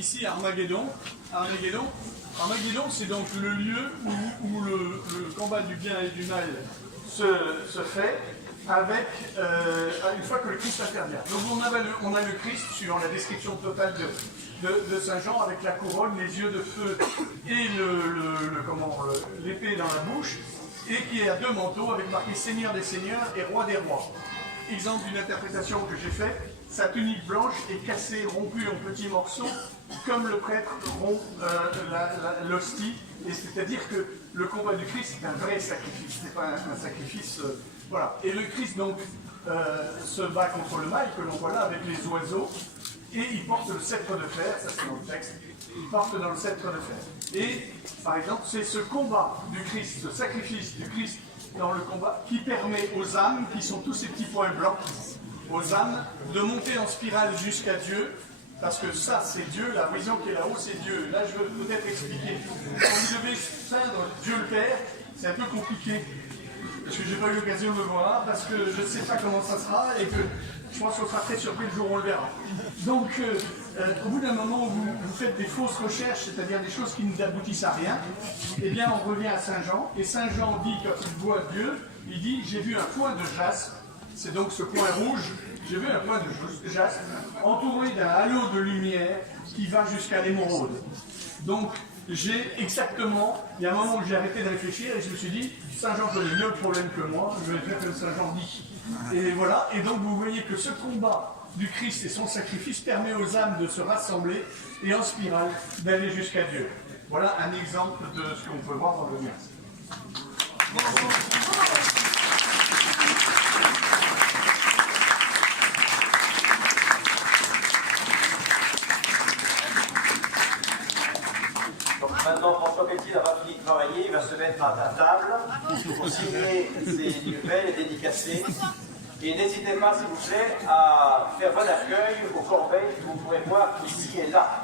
ici Armageddon. Armageddon, c'est donc le lieu où le combat du bien et du mal se fait avec, une fois que le Christ intervient. Donc on a le Christ, suivant la description totale de Saint Jean, avec la couronne, les yeux de feu et l'épée dans la bouche, et qui a deux manteaux avec marqué Seigneur des Seigneurs et Roi des Rois. Exemple d'une interprétation que j'ai faite, sa tunique blanche est cassée, rompue en petits morceaux, comme le prêtre rompt l'hostie. Et c'est-à-dire que le combat du Christ est un vrai sacrifice, ce n'est pas un sacrifice... voilà. Et le Christ donc se bat contre le mal, que l'on voit là avec les oiseaux, et il porte le sceptre de fer, ça c'est dans le texte, il porte dans le sceptre de fer. Et par exemple, c'est ce combat du Christ, ce sacrifice du Christ dans le combat, qui permet aux âmes, qui sont tous ces petits points blancs, aux âmes, de monter en spirale jusqu'à Dieu, parce que ça, c'est Dieu, la vision qui est là-haut, c'est Dieu. Là, je veux peut-être expliquer. Quand vous devez peindre Dieu le Père, c'est un peu compliqué, parce que je n'ai pas eu l'occasion de le voir, parce que je ne sais pas comment ça sera, et que je pense qu'on sera très surpris le jour où on le verra. Donc, au bout d'un moment où vous faites des fausses recherches, c'est-à-dire des choses qui ne aboutissent à rien, eh bien, on revient à Saint Jean, et Saint Jean dit, quand il voit Dieu, il dit, j'ai vu un point de jaspe, c'est donc ce point rouge, j'ai vu un point de jaspe, entouré d'un halo de lumière qui va jusqu'à l'émeraude. Donc, j'ai exactement, il y a un moment où j'ai arrêté de réfléchir et je me suis dit, Saint Jean connaît mieux le problème que moi, je vais faire comme Saint Jean dit. Et voilà, et donc vous voyez que ce combat du Christ et son sacrifice permet aux âmes de se rassembler et en spirale d'aller jusqu'à Dieu. Voilà un exemple de ce qu'on peut voir dans le mien. Maintenant, François Pelletier n'a pas fini de travailler, il va se mettre à ta table pour signer ses nouvelles et dédicacées. Et n'hésitez pas, s'il vous plaît, à faire bon accueil aux corbeilles que vous pourrez voir ici et là.